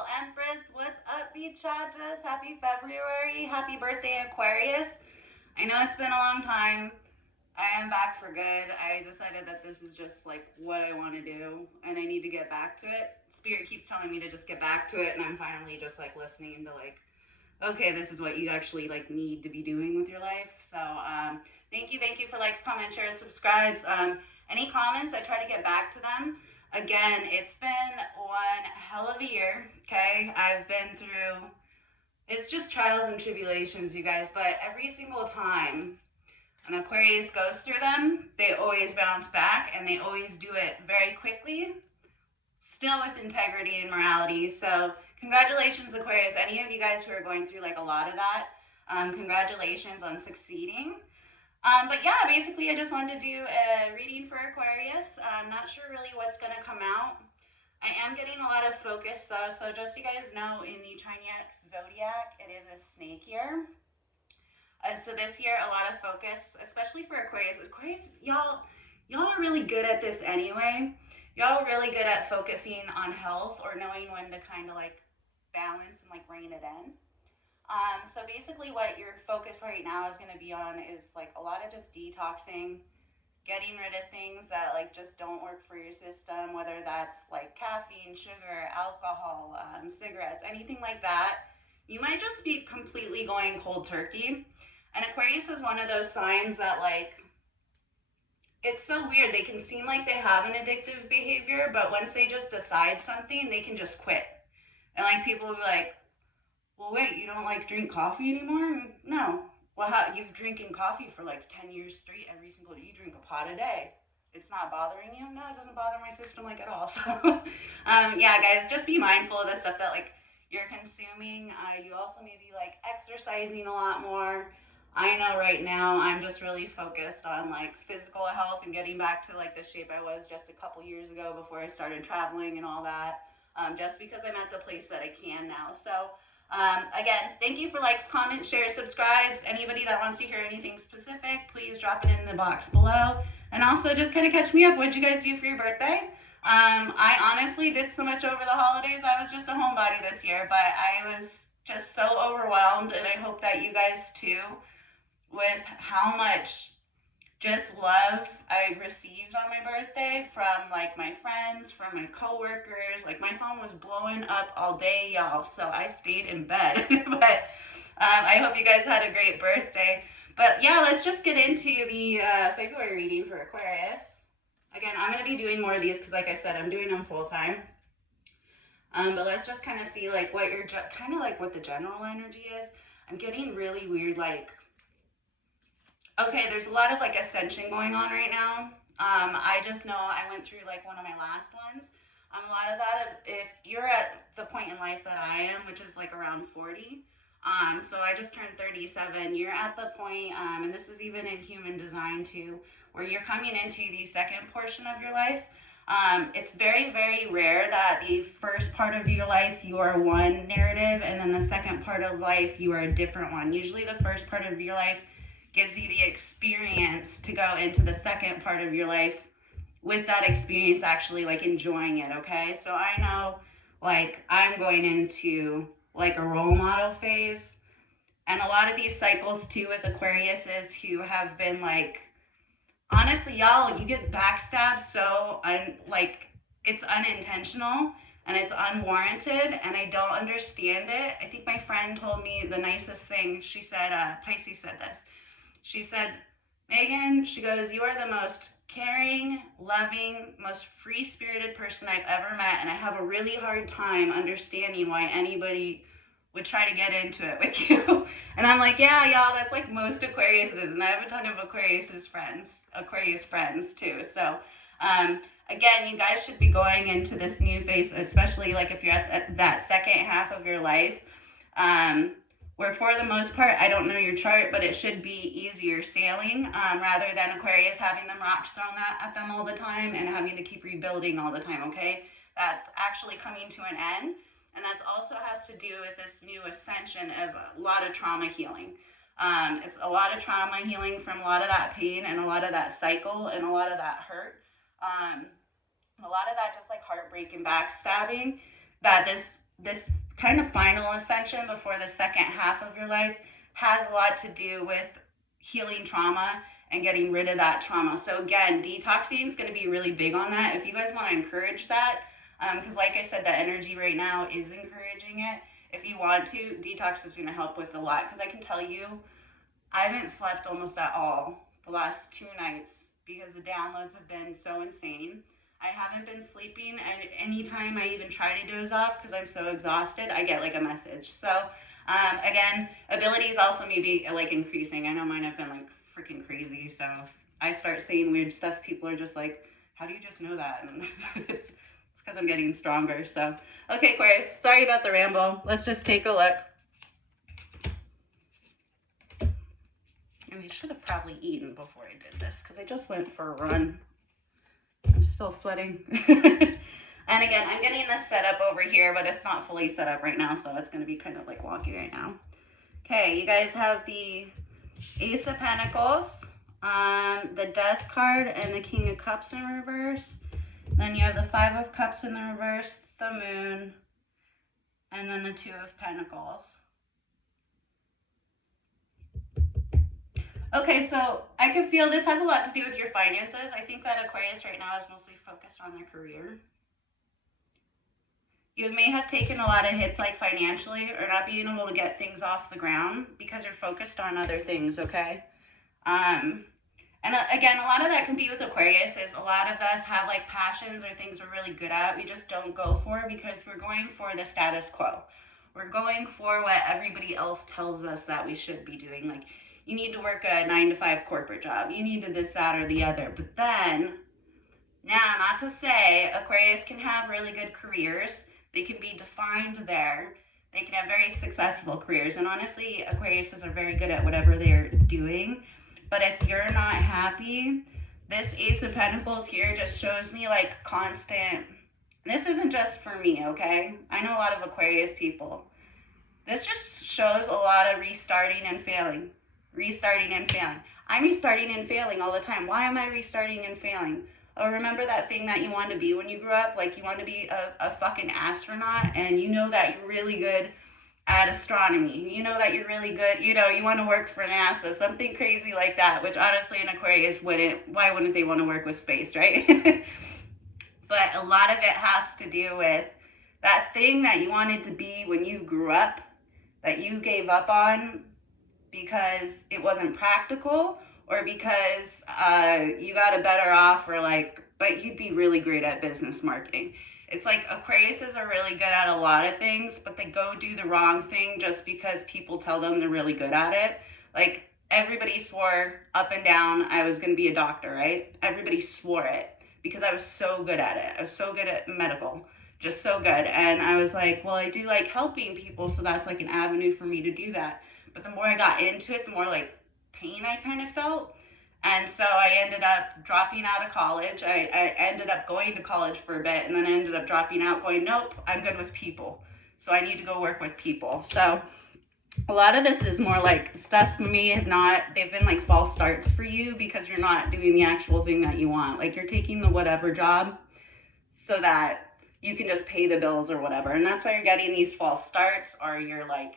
Little Empress. What's up, bitchachas? Happy February. Happy birthday, Aquarius. I know it's been a long time. I am back for good. I decided that this is just like what I want to do and I need to get back to it. Spirit keeps telling me to just get back to it, and I'm finally just like listening to like, okay, this is what you actually like need to be doing with your life. So thank you for likes, comments, shares, subscribes. Any comments, I try to get back to them. Again, it's been one hell of a year. Okay, I've been through. It's just trials and tribulations, you guys. But every single time an Aquarius goes through them, they always bounce back, and they always do it very quickly, still with integrity and morality. So congratulations, Aquarius. Any of you guys who are going through like a lot of that, congratulations on succeeding. But yeah, basically I just wanted to do a reading for Aquarius. I'm not sure really what's going to come out. I am getting a lot of focus though, so just so you guys know, in the Chinese zodiac, it is a snake year. So this year, a lot of focus, especially for Aquarius. Aquarius, y'all are really good at this anyway. Y'all are really good at focusing on health or knowing when to kind of like balance and like rein it in. So basically what your focus right now is going to be on is like a lot of just detoxing, getting rid of things that like just don't work for your system, whether that's like caffeine, sugar, alcohol, cigarettes, anything like that. You might just be completely going cold turkey. And Aquarius is one of those signs that like, it's so weird. They can seem like they have an addictive behavior, but once they just decide something, they can just quit. And like people will be like, well, wait, you don't like drink coffee anymore? No. Well, you've drinking coffee for like 10 years straight every single day. You drink a pot a day. It's not bothering you? No, it doesn't bother my system like at all. So, yeah, guys, just be mindful of the stuff that like you're consuming. You also may be like exercising a lot more. I know right now I'm just really focused on like physical health and getting back to like the shape I was just a couple years ago before I started traveling and all that. Just because I'm at the place that I can now. So, again, thank you for likes, comments, shares, subscribes. Anybody that wants to hear anything specific, please drop it in the box below. And also just kind of catch me up. What'd you guys do for your birthday? I honestly did so much over the holidays. I was just a homebody this year, but I was just so overwhelmed, and I hope that you guys too, with how much just love I received on my birthday from like my friends, from my coworkers. Like my phone was blowing up all day, y'all, so I stayed in bed. But I hope you guys had a great birthday. But yeah, let's just get into the February reading for Aquarius. Again, I'm going to be doing more of these because like I said, I'm doing them full time. But let's just kind of see like what your kind of like what the general energy is. I'm getting really weird like, okay, there's a lot of like ascension going on right now. I just know I went through like one of my last ones. A lot of that, if you're at the point in life that I am, which is like around 40, so I just turned 37. You're at the point, and this is even in human design too, where you're coming into the second portion of your life. It's very, very rare that the first part of your life you are one narrative, and then the second part of life you are a different one. Usually the first part of your life gives you the experience to go into the second part of your life with that experience actually like enjoying it, okay? So I know like I'm going into like a role model phase, and a lot of these cycles too with Aquariuses who have been like, honestly, y'all, you get backstabbed so like it's unintentional and it's unwarranted, and I don't understand it. I think my friend told me the nicest thing. She said, Pisces said this. She said, Megan, she goes, you are the most caring, loving, most free-spirited person I've ever met, and I have a really hard time understanding why anybody would try to get into it with you. And I'm like, yeah, y'all, that's like most Aquariuses, and I have a ton of Aquarius friends too. So, again, you guys should be going into this new phase, especially like if you're at that second half of your life. Where for the most part, I don't know your chart, but it should be easier sailing rather than Aquarius having them rocks thrown at them all the time and having to keep rebuilding all the time, okay? That's actually coming to an end, and that also has to do with this new ascension of a lot of trauma healing. It's a lot of trauma healing from a lot of that pain and a lot of that cycle and a lot of that hurt. A lot of that just like heartbreak and backstabbing that this this kind of final ascension before the second half of your life has a lot to do with healing trauma and getting rid of that trauma. So again, detoxing is going to be really big on that. If you guys want to encourage that, because like I said, the energy right now is encouraging it. If you want to, detox is going to help with a lot. Because I can tell you, I haven't slept almost at all the last 2 nights because the downloads have been so insane. I haven't been sleeping, and anytime I even try to doze off because I'm so exhausted, I get like a message. So again, abilities also maybe like increasing. I know mine have been like freaking crazy. So if I start saying weird stuff, people are just like, how do you just know that? And it's because I'm getting stronger. So, okay, Aquarius, sorry about the ramble. Let's just take a look. And I should have probably eaten before I did this because I just went for a run. I'm still sweating. And again, I'm getting this set up over here, but it's not fully set up right now, so it's going to be kind of like wonky right now. Okay, you guys have the Ace of Pentacles, the Death card, and the King of Cups in reverse. Then you have the Five of Cups in the reverse, the Moon, and then the Two of Pentacles. Okay, so I can feel this has a lot to do with your finances. I think that Aquarius right now is mostly focused on their career. You may have taken a lot of hits like financially or not being able to get things off the ground because you're focused on other things, okay? And again, a lot of that can be with Aquarius is a lot of us have like passions or things we're really good at. We just don't go for because we're going for the status quo. We're going for what everybody else tells us that we should be doing. Like, you need to work a 9-to-5 corporate job. You need to this, that, or the other. But then, now, not to say Aquarius can have really good careers. They can be defined there. They can have very successful careers. And honestly, Aquariuses are very good at whatever they're doing. But if you're not happy, this Ace of Pentacles here just shows me like constant. This isn't just for me, okay? I know a lot of Aquarius people. This just shows a lot of restarting and failing. Restarting and failing. I'm restarting and failing all the time. Why am I restarting and failing? Oh, remember that thing that you wanted to be when you grew up? Like, you wanted to be a fucking astronaut, and you know that you're really good at astronomy. You know that you're really good, you know, you want to work for NASA, something crazy like that, which honestly an Aquarius wouldn't. Why wouldn't they want to work with space, right? But a lot of it has to do with that thing that you wanted to be when you grew up, that you gave up on because it wasn't practical, or because you got a better offer, like, but you'd be really great at business marketing. It's like Aquariuses are really good at a lot of things, but they go do the wrong thing just because people tell them they're really good at it. Like, everybody swore up and down I was going to be a doctor, right? Everybody swore it because I was so good at it. I was so good at medical, just so good. And I was like, well, I do like helping people, so that's like an avenue for me to do that. But the more I got into it, the more like pain I kind of felt. And so I ended up dropping out of college. I ended up going to college for a bit, and then I ended up dropping out going, nope, I'm good with people. So I need to go work with people. So a lot of this is more like stuff may have not, they've been like false starts for you because you're not doing the actual thing that you want. Like, you're taking the whatever job so that you can just pay the bills or whatever. And that's why you're getting these false starts, or you're like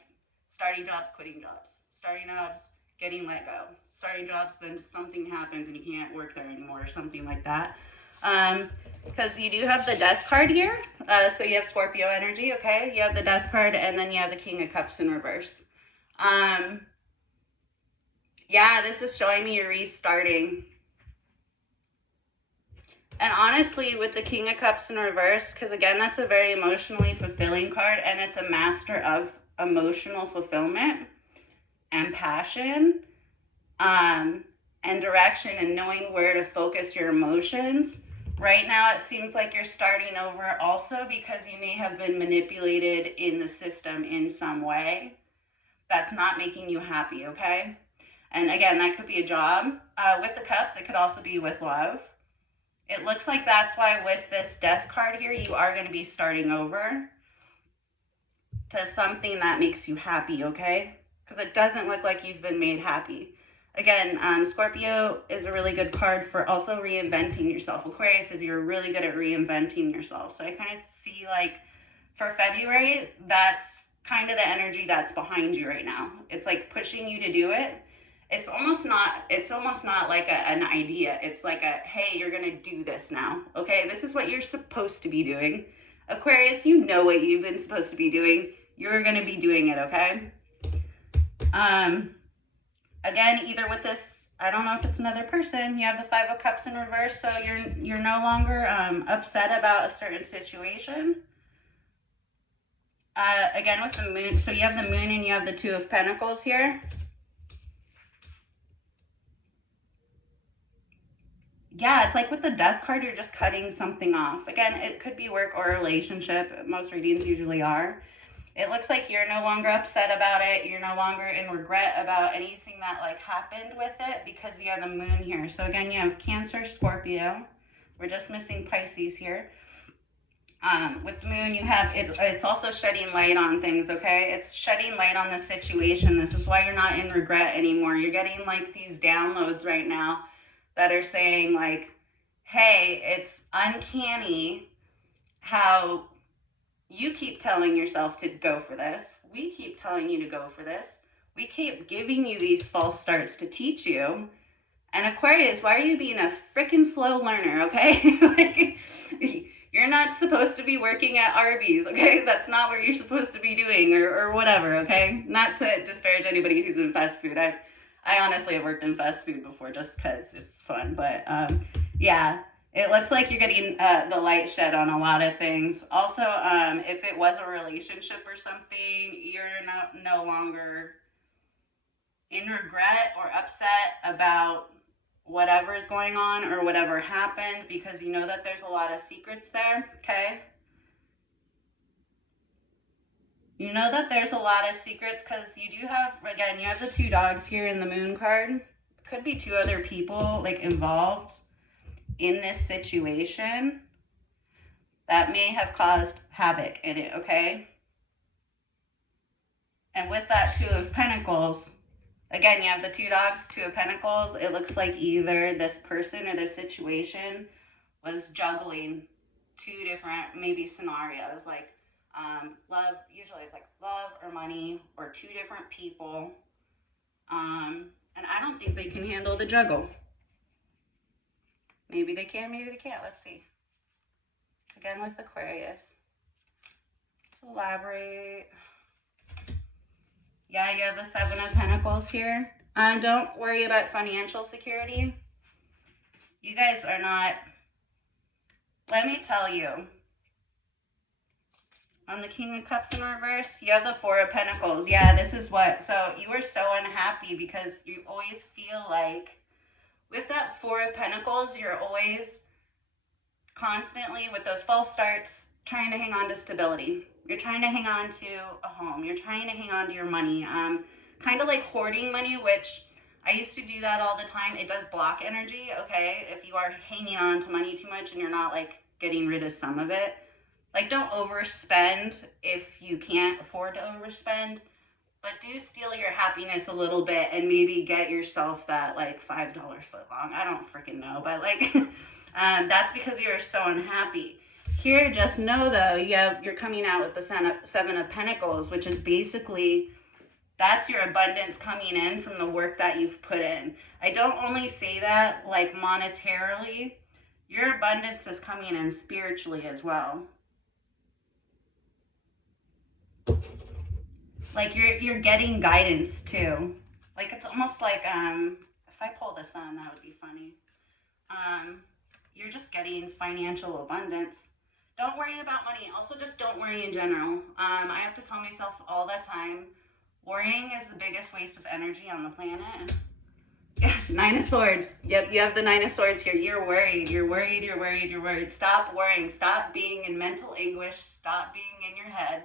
starting jobs, quitting jobs, starting jobs, getting let go, starting jobs, then something happens and you can't work there anymore or something like that. Because you do have the Death card here. So you have Scorpio energy, okay? You have the Death card, and then you have the King of Cups in reverse. Yeah, this is showing me you're restarting. And honestly, with the King of Cups in reverse, because again, that's a very emotionally fulfilling card, and it's a master of emotional fulfillment and passion, and direction, and knowing where to focus your emotions. Right now, it seems like you're starting over also because you may have been manipulated in the system in some way that's not making you happy, okay? And again, that could be a job. With the cups, it could also be with love. It looks like that's why with this Death card here, you are going to be starting over to something that makes you happy, okay? Because it doesn't look like you've been made happy. Again, Scorpio is a really good card for also reinventing yourself. Aquarius is you're really good at reinventing yourself. So I kind of see like For February, that's kind of the energy that's behind you right now. It's like pushing you to do it. It's almost not like an idea. It's like a, hey, you're going to do this now. Okay? This is what you're supposed to be doing. Aquarius, you know what you've been supposed to be doing. You're going to be doing it, okay? Again, either with this, I don't know if it's another person, you have the Five of Cups in reverse, so you're no longer upset about a certain situation. Again, with the moon, so you have the moon and you have the Two of Pentacles here. Yeah, it's like with the Death card, you're just cutting something off. Again, it could be work or a relationship. Most readings usually are. It looks like you're no longer upset about it. You're no longer in regret about anything that like happened with it because you have the moon here. So again, you have Cancer, Scorpio. We're just missing Pisces here. With the moon, you have it's also shedding light on things, okay? It's shedding light on the situation. This is why you're not in regret anymore. You're getting like these downloads right now that are saying like, hey, it's uncanny how you keep telling yourself to go for this. We keep telling you to go for this. We keep giving you these false starts to teach you. And Aquarius, why are you being a freaking slow learner, okay? Like, you're not supposed to be working at Arby's, okay? That's not what you're supposed to be doing or whatever, okay? Not to disparage anybody who's in fast food. I honestly have worked in fast food before just because it's fun. But yeah, it looks like you're getting the light shed on a lot of things. Also, if it was a relationship or something, you're no longer in regret or upset about whatever is going on or whatever happened because you know that there's a lot of secrets there, okay? You know that there's a lot of secrets because you do have, again, you have the two dogs here in the moon card. Could be two other people like involved in this situation that may have caused havoc in it, okay? And with that Two of Pentacles, again, you have the two dogs, Two of Pentacles. It looks like either this person or this situation was juggling two different maybe scenarios, like love, usually it's like love or money or two different people. And I don't think they can handle the juggle. Maybe they can, maybe they can't. Let's see. Again with Aquarius. Let's elaborate. Yeah, you have the Seven of Pentacles here. Don't worry about financial security. You guys are not, let me tell you, on the King of Cups in reverse, you have the Four of Pentacles. Yeah, this is what, so you were so unhappy because you always feel like, with that Four of Pentacles, you're always constantly, with those false starts, trying to hang on to stability. You're trying to hang on to a home. You're trying to hang on to your money. Kind of like hoarding money, which I used to do that all the time. It does block energy, okay? If you are hanging on to money too much and you're not like getting rid of some of it. Like, don't overspend if you can't afford to overspend, but do steal your happiness a little bit and maybe get yourself that like $5 foot long. I don't freaking know, but like that's because you're so unhappy. Here, just know though, you're coming out with the Seven of Pentacles, which is basically, that's your abundance coming in from the work that you've put in. I don't only say that like monetarily, your abundance is coming in spiritually as well. Like you're getting guidance too. Like it's almost like if I pull the sun, that would be funny. You're just getting financial abundance. Don't worry about money. Also, just don't worry in general. I have to tell myself all the time, worrying is the biggest waste of energy on the planet. Yeah, Nine of Swords. Yep, you have the Nine of Swords here. You're worried. You're worried. You're worried. You're worried. Stop worrying. Stop being in mental anguish. Stop being in your head.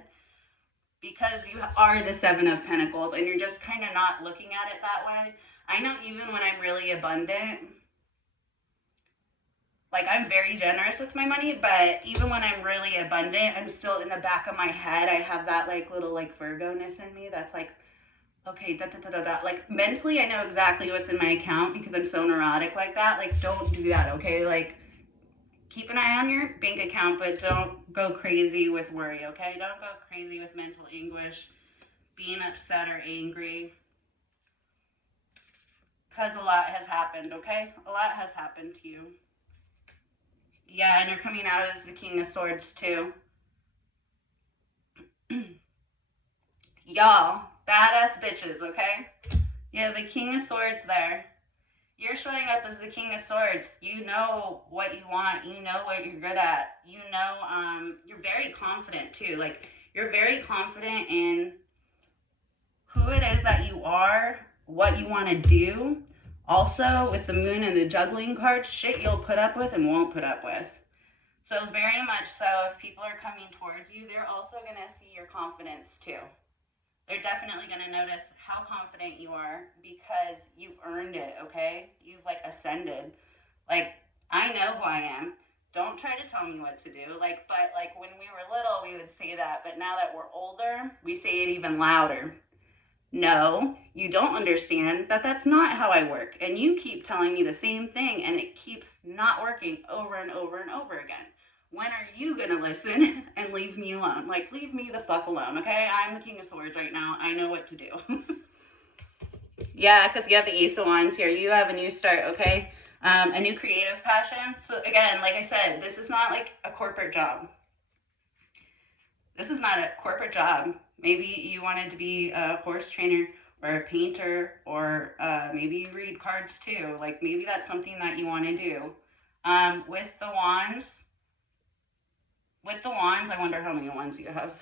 Because you are the Seven of Pentacles and you're just kind of not looking at it that way. I know even when I'm really abundant, like I'm very generous with my money, but even when I'm really abundant, I'm still in the back of my head. I have that like little like Virgo-ness in me that's like, okay, da da da da da. Like mentally, I know exactly what's in my account because I'm so neurotic like that. Like, don't do that, okay? Like, keep an eye on your bank account, but don't go crazy with worry, okay? Don't go crazy with mental anguish, being upset or angry, because a lot has happened, okay? A lot has happened to you. Yeah, and you're coming out as the King of Swords, too. Y'all, badass bitches, okay? You have the King of Swords there. You're showing up as the King of Swords. You know what you want. You know what you're good at. You know, you're very confident too. Like, you're very confident in who it is that you are, what you want to do. Also, with the moon and the juggling cards, shit you'll put up with and won't put up with. So very much so, if people are coming towards you, they're also going to see your confidence too. They're definitely going to notice how confident you are because you've earned it, okay? You've, like, ascended. Like, I know who I am. Don't try to tell me what to do. Like, but, like, when we were little, we would say that. But now that we're older, we say it even louder. No, you don't understand that that's not how I work. And you keep telling me the same thing, and it keeps not working over and over and over again. When are you going to listen and leave me alone? Like, leave me the fuck alone, okay? I'm the King of Swords right now. I know what to do. Yeah, because you have the Ace of Wands here. You have a new start, okay? A new creative passion. So, again, like I said, this is not like a corporate job. This is not a corporate job. Maybe you wanted to be a horse trainer or a painter, or maybe you read cards too. Like, maybe that's something that you want to do. With the wands, I wonder how many wands you have.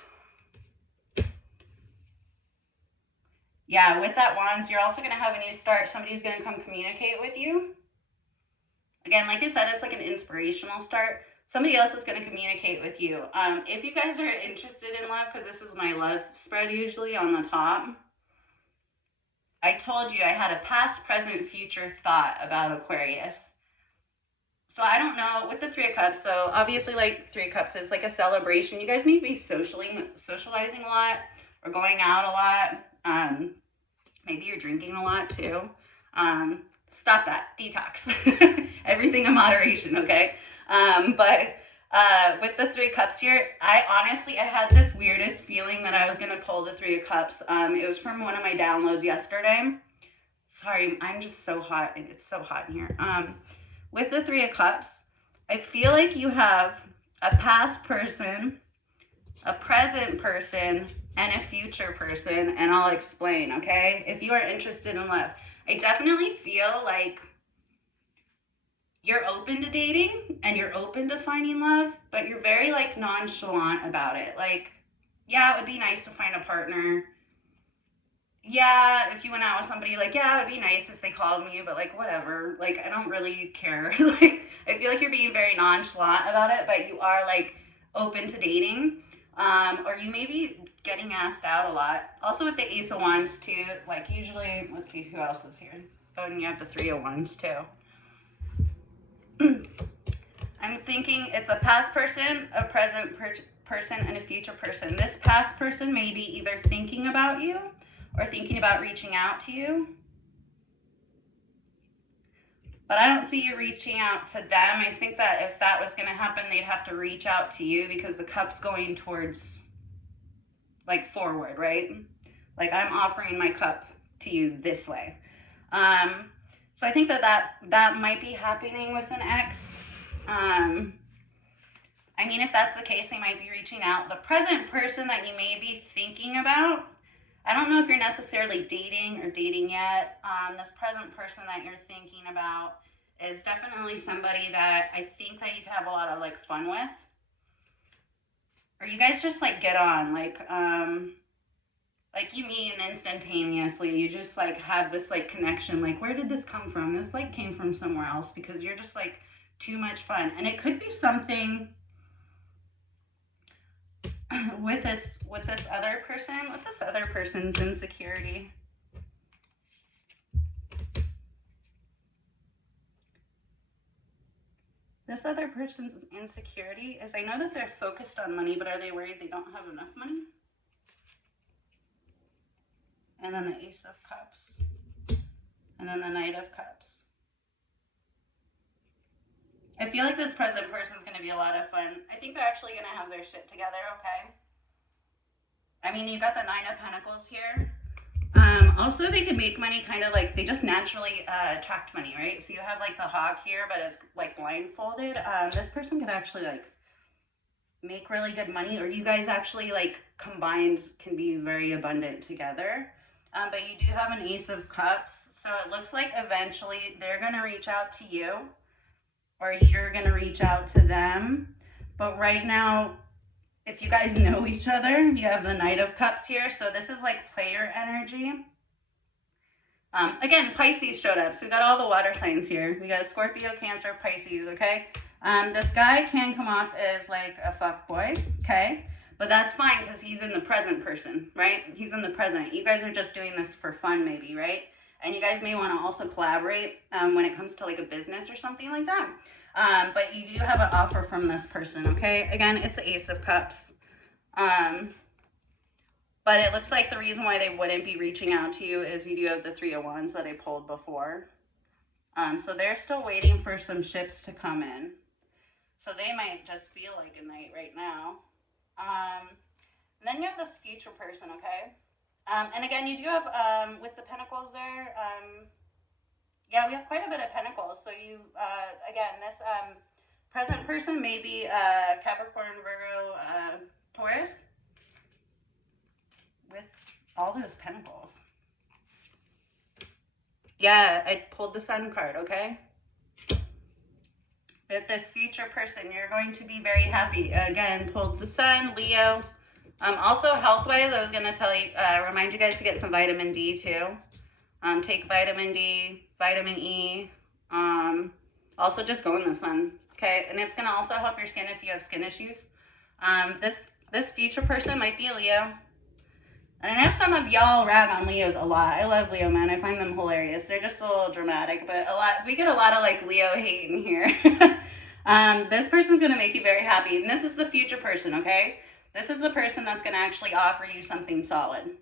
Yeah, with that wands, you're also going to have a new start. Somebody's going to come communicate with you. Again, like I said, it's like an inspirational start. Somebody else is going to communicate with you. If you guys are interested in love, because this is my love spread usually on the top, I told you I had a past, present, future thought about Aquarius. So I don't know, with the Three of Cups, so obviously, like, Three of Cups is like a celebration. You guys may be socializing a lot or going out a lot. Maybe you're drinking a lot too. Stop that. Detox. Everything in moderation, okay? But with the Three of Cups here, I had this weirdest feeling that I was going to pull the Three of Cups. It was from one of my downloads yesterday. Sorry, I'm just so hot. It's so hot in here. With the Three of Cups, I feel like you have a past person, a present person, and a future person, and I'll explain, okay? If you are interested in love. I definitely feel like you're open to dating and you're open to finding love, but you're very, like, nonchalant about it. Like, yeah, it would be nice to find a partner. Yeah, if you went out with somebody, like, yeah, it would be nice if they called me, but, like, whatever. Like, I don't really care. Like, I feel like you're being very nonchalant about it, but you are, like, open to dating. Or you may be getting asked out a lot. Also with the Ace of Wands, too, like, usually, let's see who else is here. Oh, and you have the Three of Wands, too. I'm thinking it's a past person, a present person, and a future person. This past person may be either thinking about you or thinking about reaching out to you. But I don't see you reaching out to them. I think that if that was going to happen, they'd have to reach out to you because the cup's going towards, like, forward, right? Like, I'm offering my cup to you this way. So I think that might be happening with an ex. I mean, if that's the case, they might be reaching out. The present person that you may be thinking about, I don't know if you're necessarily dating or dating yet. This present person that you're thinking about is definitely somebody that I think that you could have a lot of, like, fun with. Or you guys just, like, get on. Like, you meet and instantaneously you just, like, have this, like, connection. Like, where did this come from? This, like, came from somewhere else because you're just, like, too much fun. And it could be something with this other person. What's this other person's insecurity? This other person's insecurity is, I know that they're focused on money, but are they worried they don't have enough money? And then the Ace of Cups. And then the Knight of Cups. I feel like this present person is going to be a lot of fun. I think they're actually going to have their shit together, okay? I mean, you got the Nine of Pentacles here. Also, they can make money kind of like, they just naturally attract money, right? So you have like the hawk here, but it's like blindfolded. This person could actually like make really good money, or you guys actually like combined can be very abundant together. But you do have an Ace of Cups, so it looks like eventually they're going to reach out to you, or you're going to reach out to them. But right now, if you guys know each other, you have the Knight of Cups here, so this is like player energy. Again, Pisces showed up, so we got all the water signs here. We got Scorpio, Cancer, Pisces, okay? This guy can come off as like a fuck boy, okay? But that's fine because he's in the present person, right? He's in the present. You guys are just doing this for fun maybe, right? And you guys may want to also collaborate when it comes to like a business or something like that. But you do have an offer from this person, okay? Again, it's the Ace of Cups. But it looks like the reason why they wouldn't be reaching out to you is you do have the Three of Wands that I pulled before. So they're still waiting for some ships to come in. So they might just feel like a knight right now. And then you have this future person, okay? And again, you do have, with the pentacles there, yeah, we have quite a bit of pentacles. So you, again, this present person may be Capricorn, Virgo, Taurus, with all those pentacles. Yeah, I pulled the Sun card, okay? With this future person, you're going to be very happy. Again, pulled the Sun, Leo. Also, health-wise, I was going to tell you, remind you guys to get some vitamin D, too. Take vitamin D, vitamin E. Also, just go in the sun, okay? And it's going to also help your skin if you have skin issues. This future person might be a Leo. And I know some of y'all rag on Leos a lot. I love Leo, man. I find them hilarious. They're just a little dramatic, but we get a lot of like Leo hate in here. This person's going to make you very happy. And this is the future person, okay? This is the person that's going to actually offer you something solid.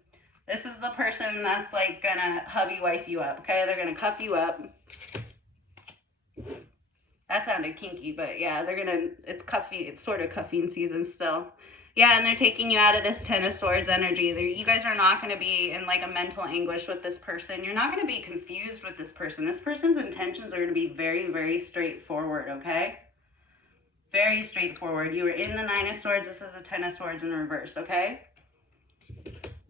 This is the person that's like going to hubby wife you up, okay? They're going to cuff you up. That sounded kinky, but yeah, it's cuffy. It's sort of cuffing season still. Yeah, and they're taking you out of this Ten of Swords energy. You guys are not going to be in like a mental anguish with this person. You're not going to be confused with this person. This person's intentions are going to be very, very straightforward, okay? Very straightforward. You were in the Nine of Swords. This is the Ten of Swords in reverse, okay?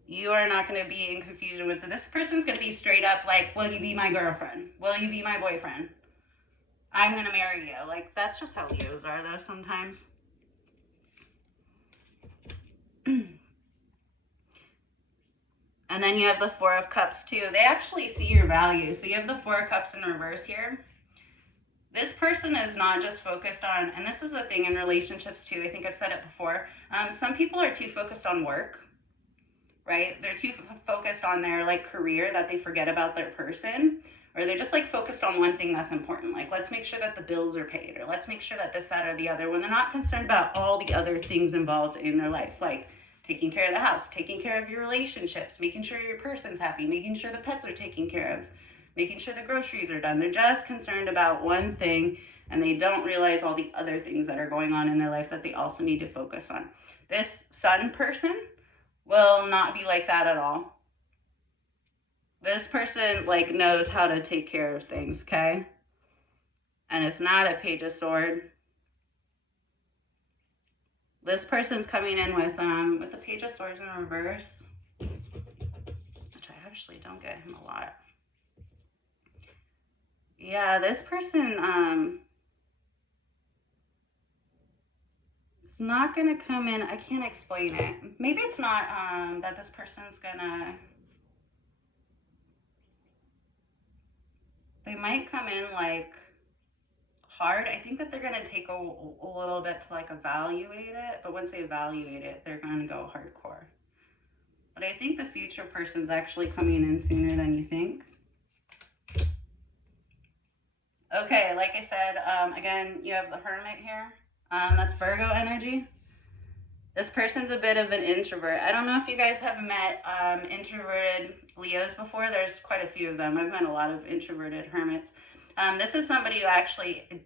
You are not going to be in confusion with it. This person's going to be straight up like, will you be my girlfriend? Will you be my boyfriend? I'm going to marry you. Like, that's just how Leos are, though, sometimes. And then you have the Four of Cups, too. They actually see your value. So you have the Four of Cups in reverse here. This person is not just focused on, and this is a thing in relationships, too. I think I've said it before. Some people are too focused on work, right? They're too focused on their, like, career that they forget about their person. Or they're just, like, focused on one thing that's important. Like, let's make sure that the bills are paid. Or let's make sure that this, that, or the other. When they're not concerned about all the other things involved in their life. Like, taking care of the house, taking care of your relationships, making sure your person's happy, making sure the pets are taken care of, making sure the groceries are done. They're just concerned about one thing, and they don't realize all the other things that are going on in their life that they also need to focus on. This Sun person will not be like that at all. This person, like, knows how to take care of things, okay? And it's not a Page of Swords. This person's coming in with the Page of Swords in reverse, which I actually don't get him a lot. Yeah, this person is not gonna come in. I can't explain it. Maybe it's not that this person's gonna. They might come in like hard. I think that they're going to take a little bit to like evaluate it, but once they evaluate it, they're going to go hardcore. But I think the future person's actually coming in sooner than you think. Okay, like I said, again, you have the Hermit here. That's Virgo energy. This person's a bit of an introvert. I don't know if you guys have met introverted Leos before. There's quite a few of them. I've met a lot of introverted hermits. This is somebody who actually,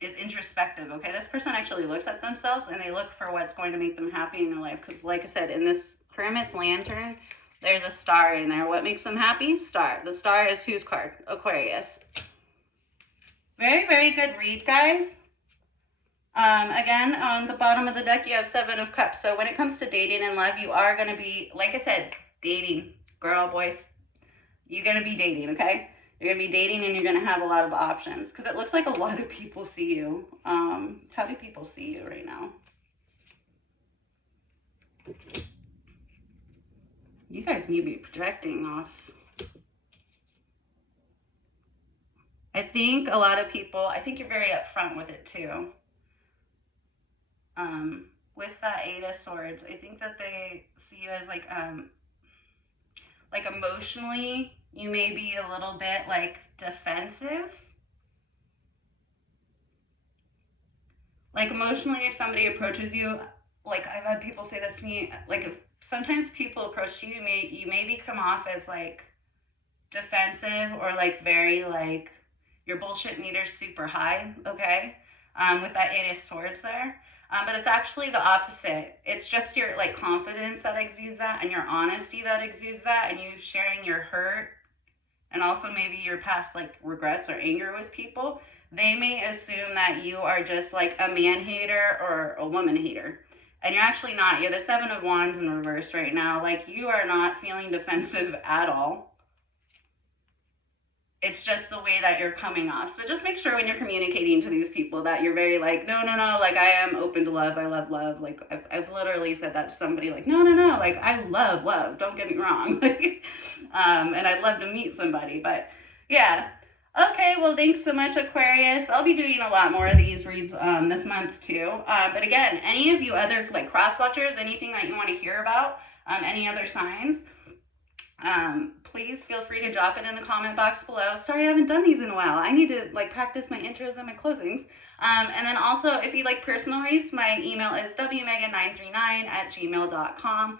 is introspective, okay? This person actually looks at themselves and they look for what's going to make them happy in their life. Because like I said, in this Hermit's Lantern, there's a star in there. What makes them happy? Star. The star is whose card? Aquarius. Very, very good read, guys. Again, on the bottom of the deck, you have 7 of Cups. So when it comes to dating and love, you are going to be, like I said, dating. Girl, boys, you're going to be dating, okay? You're going to be dating and you're going to have a lot of options. Because it looks like a lot of people see you. How do people see you right now? You guys need to be projecting off. I think a lot of people, I think you're very upfront with it too. With that 8 of Swords, I think that they see you as like emotionally, you may be a little bit like defensive. Like emotionally, if somebody approaches you, like I've had people say this to me, like if sometimes people approach you, you maybe come off as like defensive or like very like your bullshit meter's super high, okay? With that 8 of Swords there. But it's actually the opposite. It's just your like confidence that exudes that and your honesty that exudes that and you sharing your hurt and also maybe your past like regrets or anger with people. They may assume that you are just like a man hater or a woman hater. And you're actually not. You're the 7 of Wands in reverse right now. Like you are not feeling defensive at all. It's just the way that you're coming off. So just make sure when you're communicating to these people that you're very like, no, like I am open to love. I love love. Like I've literally said that to somebody like, no, like I love love. Don't get me wrong. And I'd love to meet somebody, but yeah. Okay, well, thanks so much, Aquarius. I'll be doing a lot more of these reads this month too. But again, any of you other like cross watchers, anything that you want to hear about, any other signs, please feel free to drop it in the comment box below. Sorry, I haven't done these in a while. I need to like practice my intros and my closings. And then also, if you like personal reads, my email is wmegan939@gmail.com.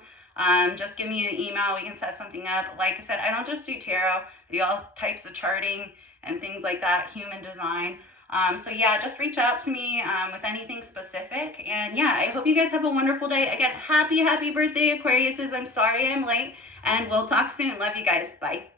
Just give me an email. We can set something up. Like I said, I don't just do tarot. I do all types of charting and things like that, human design. So yeah, just reach out to me with anything specific. And yeah, I hope you guys have a wonderful day. Again, happy birthday, Aquariuses. I'm sorry I'm late. And we'll talk soon. Love you guys. Bye.